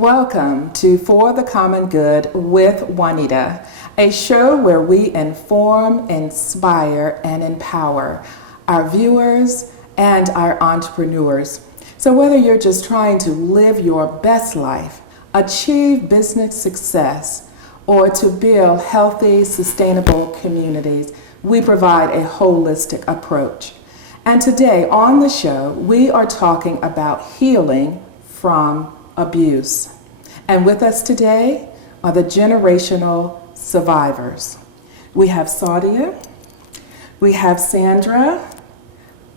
Welcome to For the Common Good with Juanita, a show where we inform, inspire, and empower our viewers and our entrepreneurs. So whether you're just trying to live your best life, achieve business success, or to build healthy, sustainable communities, we provide a holistic approach. And today on the show, we are talking about healing from abuse. And with us today are the generational survivors. We have Saudia, we have Sandra,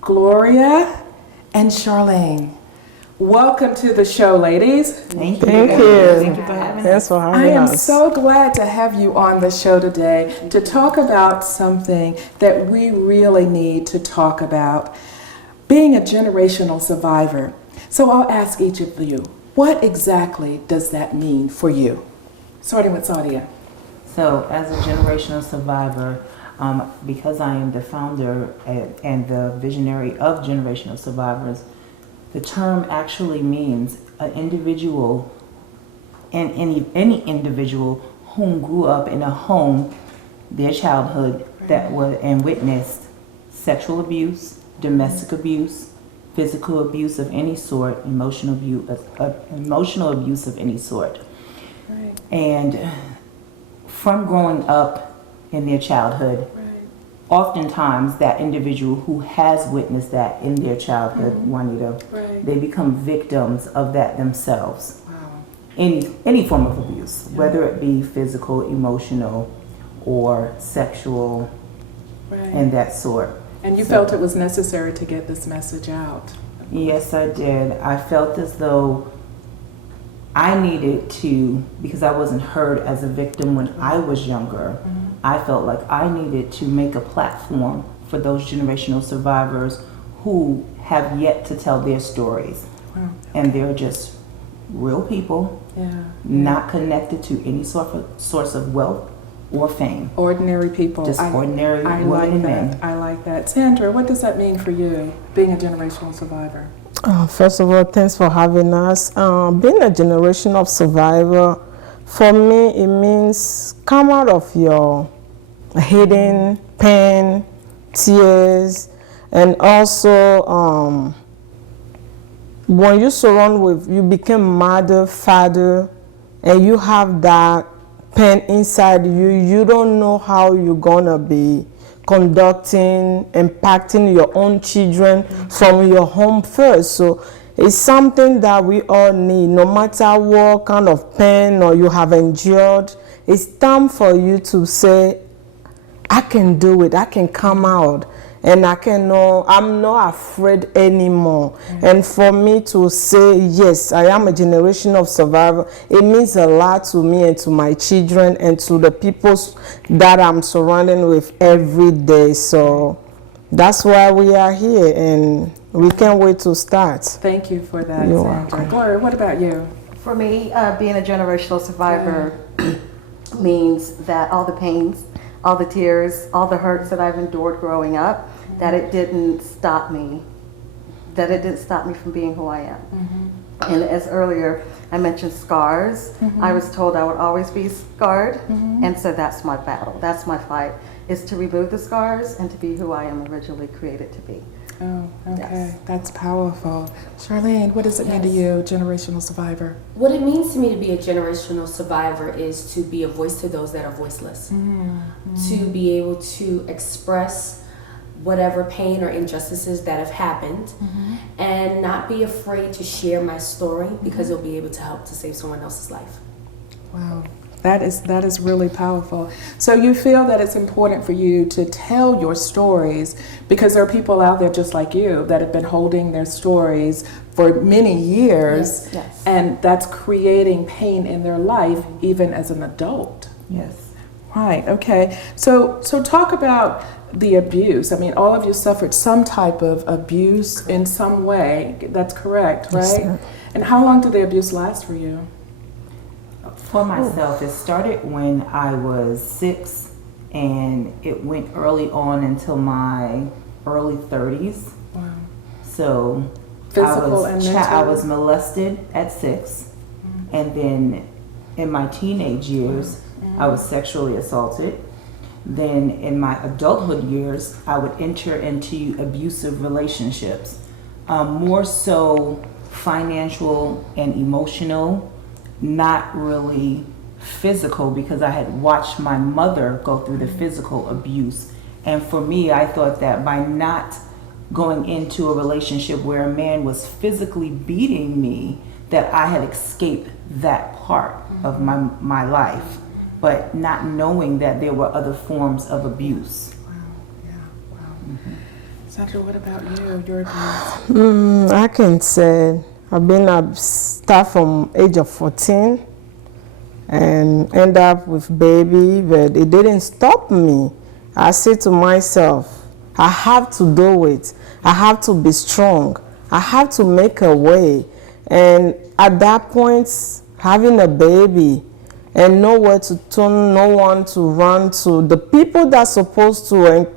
Gloria, and Charlene. Welcome to the show, ladies. Thank you. Thank you. Thank you for having us. Thanks for having I am us. so glad to have you on the show today to talk about something that we really need to talk about, being a generational survivor. So I'll ask each of you, what exactly does that mean for you? Starting with Saudia. So, as a generational survivor, because I am the founder and the visionary of Generational Survivors, the term actually means an individual, and any individual who grew up in a home, their childhood, that was and witnessed sexual abuse, domestic abuse, physical abuse of any sort, emotional abuse of any sort. Right. And from growing up in their childhood, Right. oftentimes that individual who has witnessed that in their childhood, Juanita, Right. they become victims of that themselves. Wow. Any form of abuse, whether it be physical, emotional, or sexual, Right. and that sort. And you So- felt it was necessary to get this message out. Yes, I did. I felt as though I needed to, because I wasn't heard as a victim when I was younger, I felt like I needed to make a platform for those generational survivors who have yet to tell their stories. Wow. And they're just real people, Yeah. not connected to any source of wealth or fame. Ordinary people. Just ordinary I women like and that. men. I like that. Sandra, what does that mean for you, being a generational survivor? First of all, thanks for having us. Being a generational survivor, for me, it means come out of your hidden pain, tears, and also when you surround with, you become mother, father, and you have that pain inside you, you don't know how you're gonna be conducting, impacting your own children from your home first. So it's something that we all need, no matter what kind of pain or you have endured. It's time for you to say, I can do it, I can come out, and I'm not afraid anymore. And for me to say, yes, I am a generational survivor, it means a lot to me and to my children and to the people that I'm surrounding with every day. So that's why we are here, and we can't wait to start. Thank you for that, You're Sandra. welcome. Gloria, what about you? For me, being a generational survivor means that all the pains, all the tears, all the hurts that I've endured growing up, that it didn't stop me, from being who I am. And as earlier I mentioned scars, I was told I would always be scarred, and so that's my battle, that's my fight, is to remove the scars and to be who I am originally created to be. Oh, okay. Yes. That's powerful. Charlene, what does it mean to you, generational survivor? What it means to me to be a generational survivor is to be a voice to those that are voiceless. To be able to express whatever pain or injustices that have happened and not be afraid to share my story because it'll be able to help to save someone else's life. Wow. That is really powerful. So you feel that it's important for you to tell your stories because there are people out there just like you that have been holding their stories for many years, Yes. and that's creating pain in their life even as an adult. Yes. Right, okay. So talk about the abuse. I mean, all of you suffered some type of abuse in some way. That's correct, right? Yes, and how long did the abuse last for you? For myself, it started when I was 6, and it went early on until my early 30s. Wow. So Physical and mental? I was molested at 6. And then in my teenage years, I was sexually assaulted. Then in my adulthood years, I would enter into abusive relationships, more so financial and emotional, not really physical, because I had watched my mother go through the physical abuse. And for me, I thought that by not going into a relationship where a man was physically beating me, that I had escaped that part of my life, but not knowing that there were other forms of abuse. Wow. Yeah. Wow. Sandra, what about you? Your abuse? I can say I've been start from age of 14 and end up with baby, but it didn't stop me. I said to myself, I have to do it. I have to be strong. I have to make a way. And at that point, having a baby and nowhere to turn, no one to run to, the people that's supposed to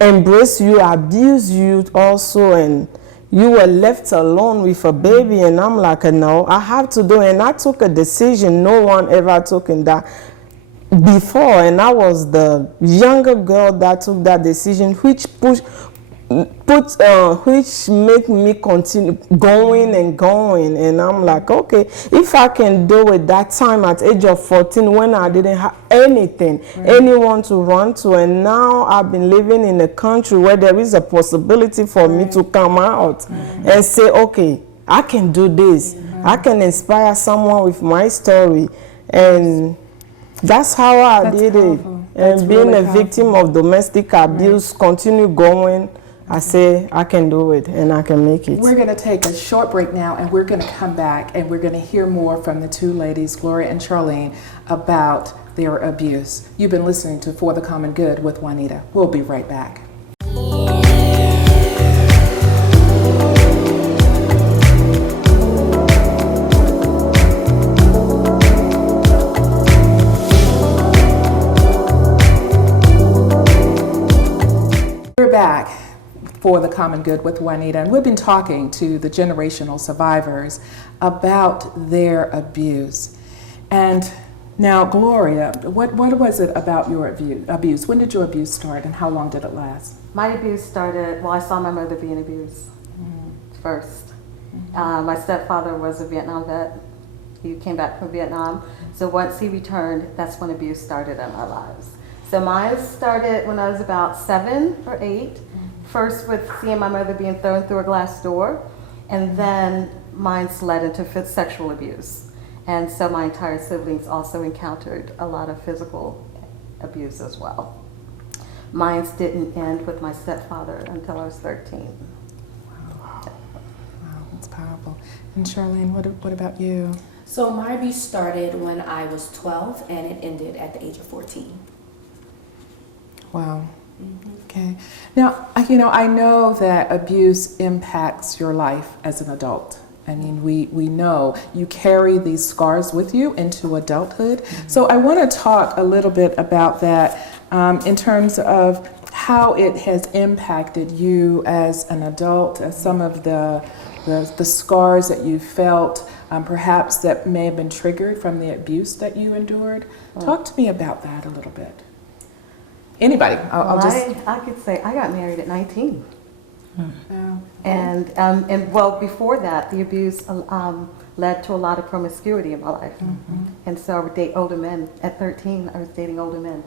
embrace you, abuse you also, and you were left alone with a baby. And I'm like, no, I have to do it. And I took a decision no one ever took in that before, and I was the younger girl that took that decision, which which make me continue going and going. And I'm like, okay, if I can do it that time at age of 14 when I didn't have anything, anyone to run to, and now I've been living in a country where there is a possibility for me to come out and say, okay, I can do this. I can inspire someone with my story. And that's how I did powerful. it. And being really a victim of domestic abuse, continue going. I say I can do it and I can make it. We're going to take a short break now, and we're going to come back and we're going to hear more from the two ladies, Gloria and Charlene, about their abuse. You've been listening to For the Common Good with Juanita. We'll be right back. We're back for the Common Good with Juanita, and we've been talking to the generational survivors about their abuse. And now, Gloria, what was it about your abuse? When did your abuse start, and how long did it last? My abuse started, well, I saw my mother being abused first. My stepfather was a Vietnam vet. He came back from Vietnam. So once he returned, that's when abuse started in our lives. So mine started when I was about 7 or 8. First with seeing my mother being thrown through a glass door, and then mine led into sexual abuse. And so my entire siblings also encountered a lot of physical abuse as well. Mine didn't end with my stepfather until I was 13. Wow, that's powerful. And Charlene, what about you? So my abuse started when I was 12 and it ended at the age of 14. Wow. Okay. Now, I know that abuse impacts your life as an adult. I mean, we know you carry these scars with you into adulthood. So I want to talk a little bit about that in terms of how it has impacted you as an adult, as some of the scars that you felt, perhaps that may have been triggered from the abuse that you endured. Talk to me about that a little bit. Anybody? I could say I got married at 19. And well, before that, the abuse led to a lot of promiscuity in my life. And so I would date older men. At 13, I was dating older men.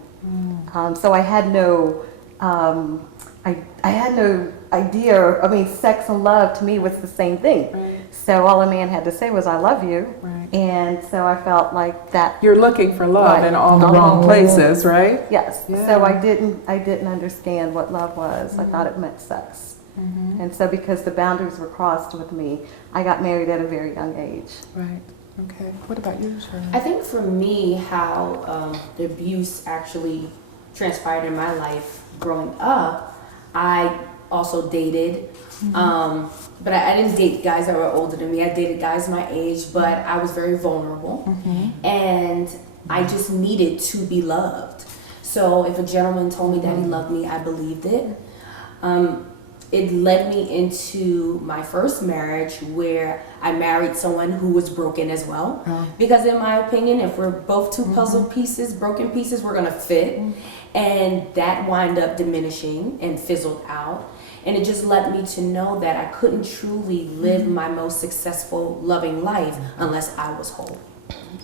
So I had no, I had no idea. I mean, sex and love to me was the same thing. Right. So all a man had to say was, "I love you." Right. And so I felt like that. You're looking for love Right. in all the wrong places, right? Yes. Yeah. So I didn't understand what love was. I thought it meant sex. And so because the boundaries were crossed with me, I got married at a very young age. Right. Okay. What about you, Charlene? I think for me, how the abuse actually transpired in my life growing up, I also dated, but I didn't date guys that were older than me. I dated guys my age, but I was very vulnerable, and I just needed to be loved. So if a gentleman told me that he loved me, I believed it. it led me into my first marriage where I married someone who was broken as well. Because in my opinion, if we're both two puzzle pieces, broken pieces, we're gonna fit. And that wound up diminishing and fizzled out. And it just led me to know that I couldn't truly live my most successful, loving life unless I was whole.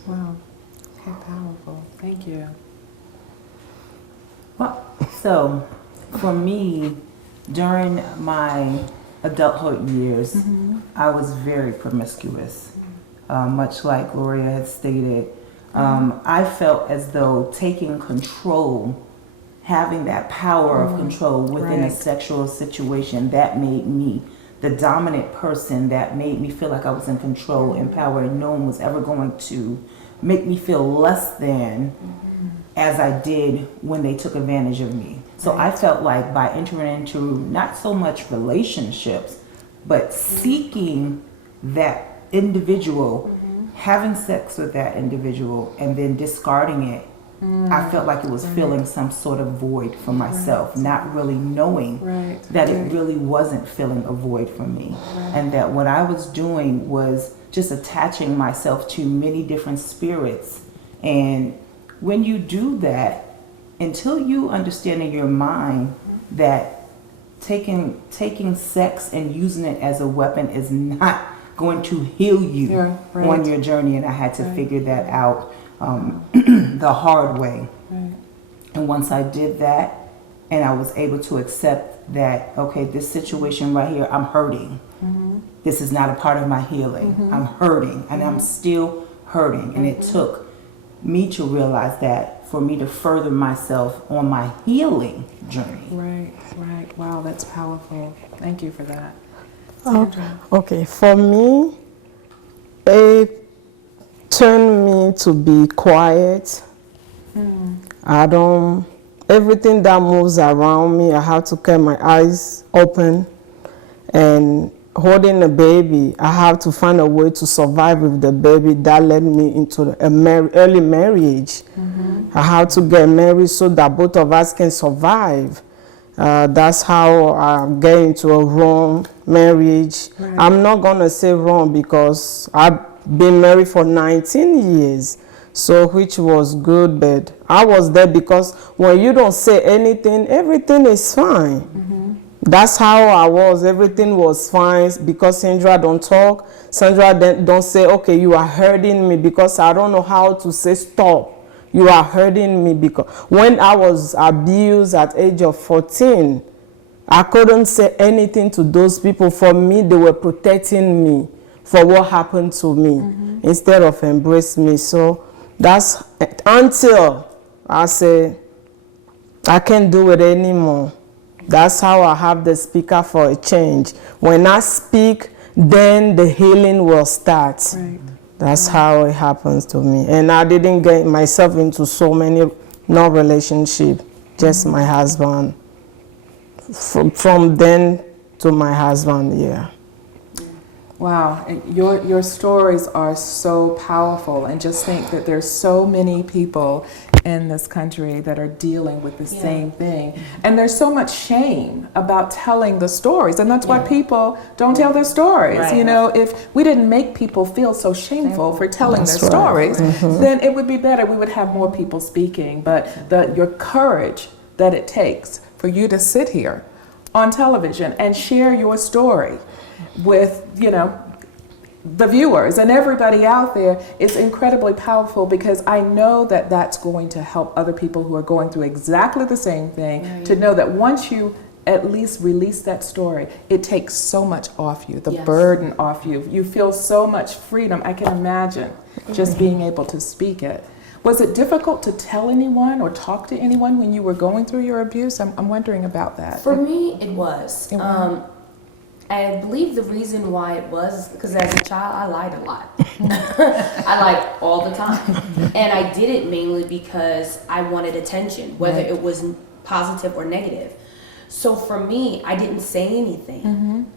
Wow. How powerful. Thank you. Well, so for me, during my adulthood years, I was very promiscuous. Much like Gloria had stated, I felt as though taking control, having that power of control within a sexual situation, that made me the dominant person, that made me feel like I was in control and power, and no one was ever going to make me feel less than as I did when they took advantage of me. So I felt like by entering into not so much relationships, but seeking that individual, having sex with that individual, and then discarding it, I felt like it was filling some sort of void for myself, not really knowing that it really wasn't filling a void for me. And that what I was doing was just attaching myself to many different spirits. And when you do that, until you understand in your mind that taking sex and using it as a weapon is not going to heal you on your journey, and I had to figure that out the hard way. And once I did that, and I was able to accept that, okay, this situation right here, I'm hurting. This is not a part of my healing. I'm hurting, and I'm still hurting. And it took me to realize that for me to further myself on my healing journey. Right. Wow, that's powerful. Thank you for that. Okay, for me, it turned me to be quiet. Everything that moves around me, I have to keep my eyes open. And holding a baby, I have to find a way to survive with the baby. That led me into early marriage. I have to get married so that both of us can survive. That's how I get into a wrong marriage. I'm not going to say wrong because I've been married for 19 years, so which was good, but I was there because when you don't say anything, everything is fine. That's how I was. Everything was fine because Sandra don't talk. Sandra don't say, okay, you are hurting me, because I don't know how to say stop. You are hurting me, because when I was abused at age of 14, I couldn't say anything to those people. For me, they were protecting me for what happened to me instead of embrace me. So that's until I say, I can't do it anymore. That's how I have the speaker for a change. When I speak, then the healing will start. That's how it happens to me. And I didn't get myself into so many no-relationship, just my husband. From then to my husband, Wow, and your stories are so powerful, and just think that there's so many people in this country that are dealing with the same thing. And there's so much shame about telling the stories, and that's why people don't tell their stories. You know, if we didn't make people feel so shameful for telling their stories, then it would be better. We would have more people speaking. But your courage that it takes for you to sit here on television and share your story with, you know, the viewers and everybody out there is incredibly powerful, because I know that that's going to help other people who are going through exactly the same thing to know that once you at least release that story, it takes so much off you, the burden off you. You feel so much freedom. I can imagine just being able to speak it. Was it difficult to tell anyone or talk to anyone when you were going through your abuse? I'm wondering about that. For me, it was. I believe the reason why it was because as a child, I lied a lot. I lied all the time. And I did it mainly because I wanted attention, whether it was positive or negative. So for me, I didn't say anything.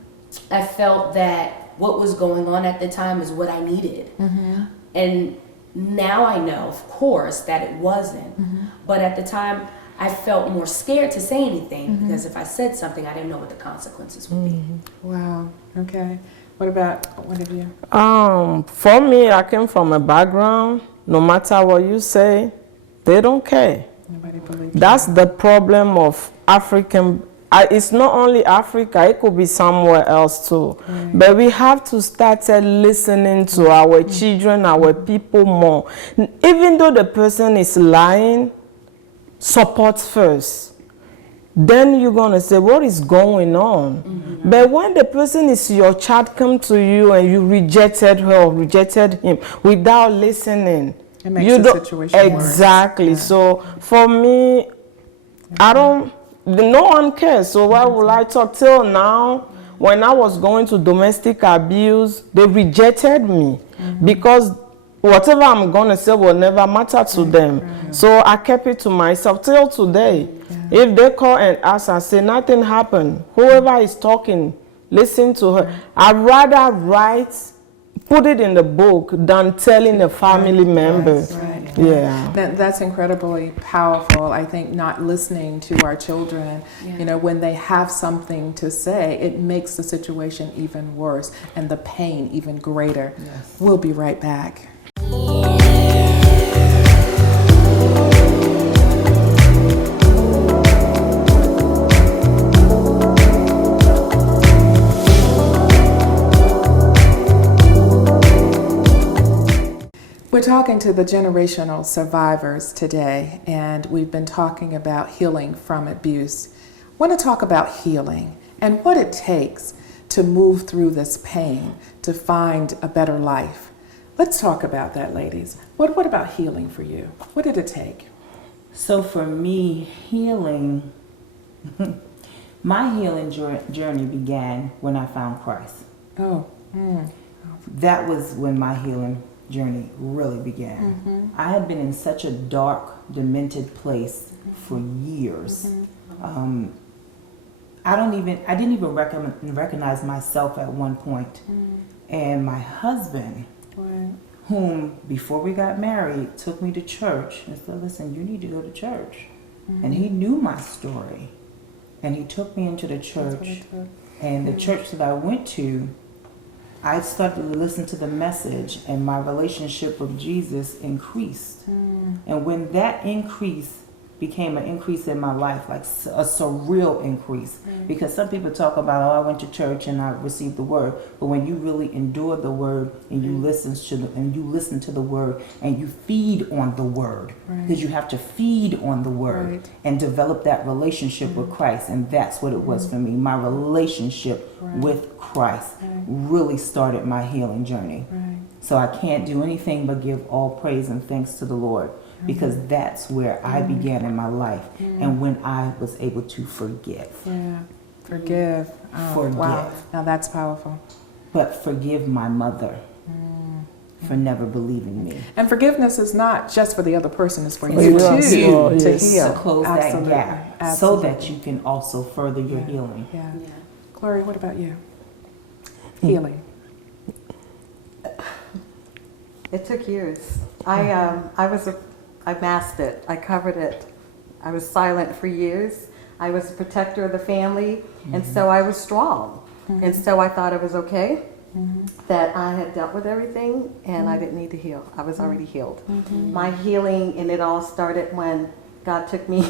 I felt that what was going on at the time is what I needed. And now I know, of course, that it wasn't. But at the time, I felt more scared to say anything because if I said something, I didn't know what the consequences would be. Wow. Okay. What about one of you? For me, I came from a background, no matter what you say, they don't care. Nobody believes That's the problem of African. It's not only Africa, it could be somewhere else too. But we have to start listening to our children, our people more. Even though the person is lying, support first. Then you're going to say, what is going on? But when the person is your child come to you and you rejected her or rejected him without listening, It makes the situation worse. Exactly. Yeah. So for me, no one cares. So why would I talk? Till now, when I was going to domestic abuse, they rejected me because whatever I'm going to say will never matter to them. So I kept it to myself till today. If they call and ask and say nothing happened, whoever is talking, listen to her. I'd rather put it in the book than telling a family member. Right. Yeah. That's incredibly powerful. I think not listening to our children, when they have something to say, it makes the situation even worse and the pain even greater. Yes. We'll be right back. We're talking to the generational survivors today, and we've been talking about healing from abuse. I want to talk about healing and what it takes to move through this pain to find a better life. Let's talk about that, ladies. What about healing for you? What did it take? So for me, healing, my healing journey began when I found Christ. Oh, That was when my healing journey really began. I had been in such a dark, demented place for years. I didn't even recognize myself at one point. And my husband, whom before we got married, took me to church and said, listen, you need to go to church. And he knew my story. And he took me into the church. And the church that I went to, I started to listen to the message, and my relationship with Jesus increased. And when that increase became an increase in my life, like a surreal increase, because some people talk about, oh, I went to church and I received the word, but when you really endure the word and you listen to the word and you feed on the word, because you have to feed on the word and develop that relationship with Christ, and that's what it was for me. My relationship with Christ really started my healing journey. So I can't do anything but give all praise and thanks to the Lord, because that's where I began in my life and when I was able to forgive. Forgive. Oh, Forgive. Wow. Now that's powerful. But forgive my mother for never believing me. And forgiveness is not just for the other person, it's for For you you too as well, to yes. heal. To close Absolutely. that gap so that you can also further your healing. Yeah. Gloria, what about you? Healing. It took years. I masked it. I covered it. I was silent for years. I was a protector of the family, and so I was strong. And so I thought it was okay that I had dealt with everything, and I didn't need to heal. I was already healed. My healing, and it all started when God took me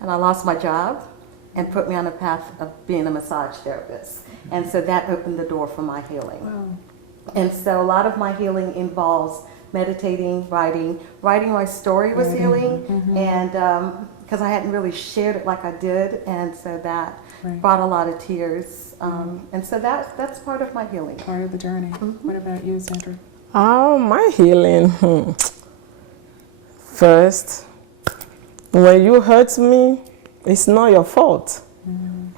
and I lost my job and put me on a path of being a massage therapist. And so that opened the door for my healing. Wow. And so a lot of my healing involves meditating, writing. Writing my story was healing, and because I hadn't really shared it like I did, and so that brought a lot of tears. And so that's part of my healing. Part of the journey. What about you, Sandra? My healing. First, when you hurt me, it's not your fault.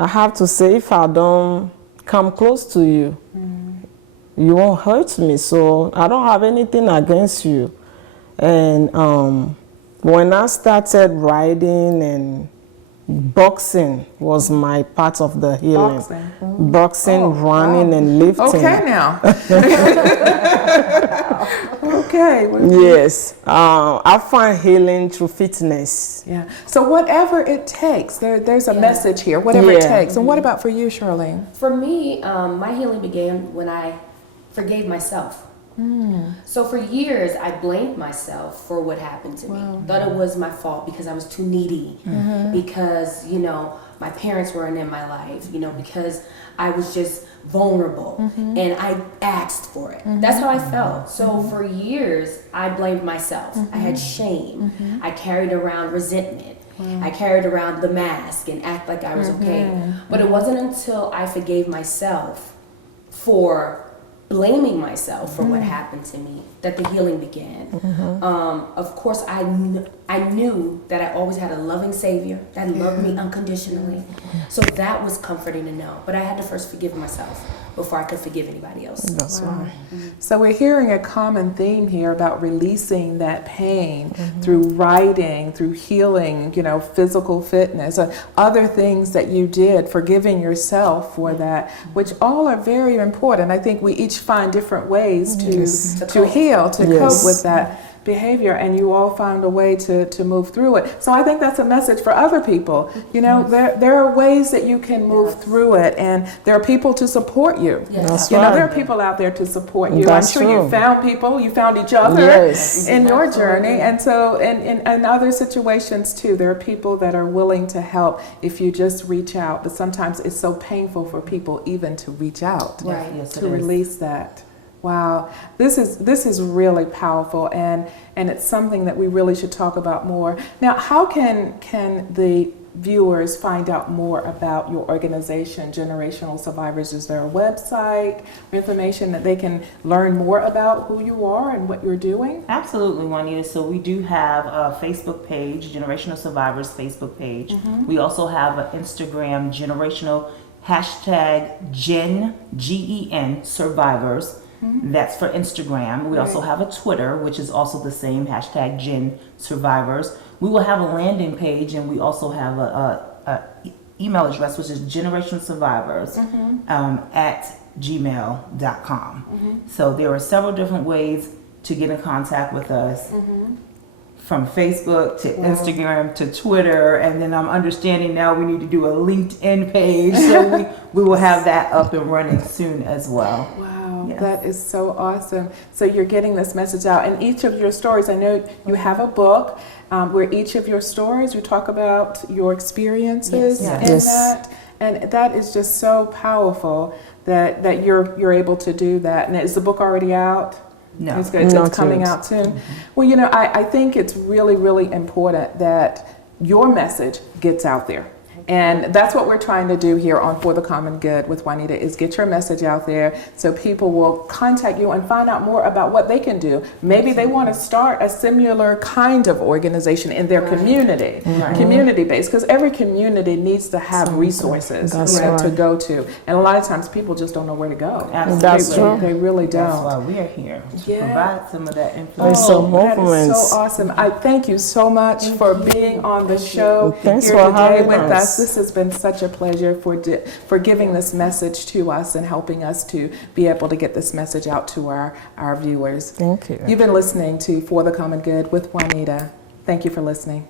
I have to say, if I don't come close to you, you won't hurt me. So I don't have anything against you. And when I started writing and boxing was my part of the healing. Boxing. Boxing, Oh, running, wow. and lifting. Okay, now. Okay. Yes, I find healing through fitness. Yeah. So whatever it takes, there's a message here. Whatever it Yeah. takes. And what about for you, Charlene? For me, my healing began when I forgave myself. So for years, I blamed myself for what happened to me. Thought it was my fault because I was too needy, because, you know, my parents weren't in my life, you know, because I was just vulnerable and I asked for it. That's how I felt. So for years, I blamed myself. I had shame. I carried around resentment. I carried around the mask and act like I was okay. But it wasn't until I forgave myself for blaming myself for what happened to me that the healing began. Of course, I knew that I always had a loving Savior that loved me unconditionally. So that was comforting to know. But I had to first forgive myself before I could forgive anybody else. That's right. So we're hearing a common theme here about releasing that pain through writing, through healing, you know, physical fitness, other things that you did, forgiving yourself for that, which all are very important. I think we each find different ways to heal, to cope with that behavior, and you all found a way to move through it. So I think that's a message for other people. You know, there are ways that you can move through it, and there are people to support you. That's You know, right. there are people out there to support you. That's I'm sure true. you found people, you found each other Yes. in your journey. And so in other situations too, there are people that are willing to help if you just reach out. But sometimes it's so painful for people even to reach out, Right. Yes, to it is. release that. Wow, this is really powerful, and it's something that we really should talk about more. Now, how can the viewers find out more about your organization, Generational Survivors? Is there a website or information that they can learn more about who you are and what you're doing? Absolutely, Juanita. So we do have a Facebook page, Generational Survivors Facebook page. We also have an Instagram, generational #Gen, Gen Survivors. That's for Instagram. We also have a Twitter, which is also the same, #Gen Survivors. We will have a landing page, and we also have a email address, which is generationalsurvivors at gmail.com. So there are several different ways to get in contact with us. From Facebook to Instagram to Twitter, and then I'm understanding now we need to do a LinkedIn page, so we will have that up and running soon as well. Wow, Yes. that is so awesome. So you're getting this message out. And each of your stories, I know you have a book where each of your stories, you talk about your experiences Yes. in Yes. that. And that is just so powerful that you're able to do that. And is the book already out? No. It's good. Not It's coming yet. out soon. Well, you know, I think it's really, really important that your message gets out there. And that's what we're trying to do here on For the Common Good with Juanita, is get your message out there so people will contact you and find out more about what they can do. Maybe they want to start a similar kind of organization in their community, community-based, because every community needs to have resources That's to right. go to. And a lot of times people just don't know where to go. Absolutely. That's They- true. They really That's don't. why we are here to Yeah. provide some of that There's information. some That is movements. so awesome. I thank you so much for being on the show Thanks here for today having with us. us. This has been such a pleasure for giving this message to us and helping us to be able to get this message out to our viewers. Thank you. You've been listening to For the Common Good with Juanita. Thank you for listening.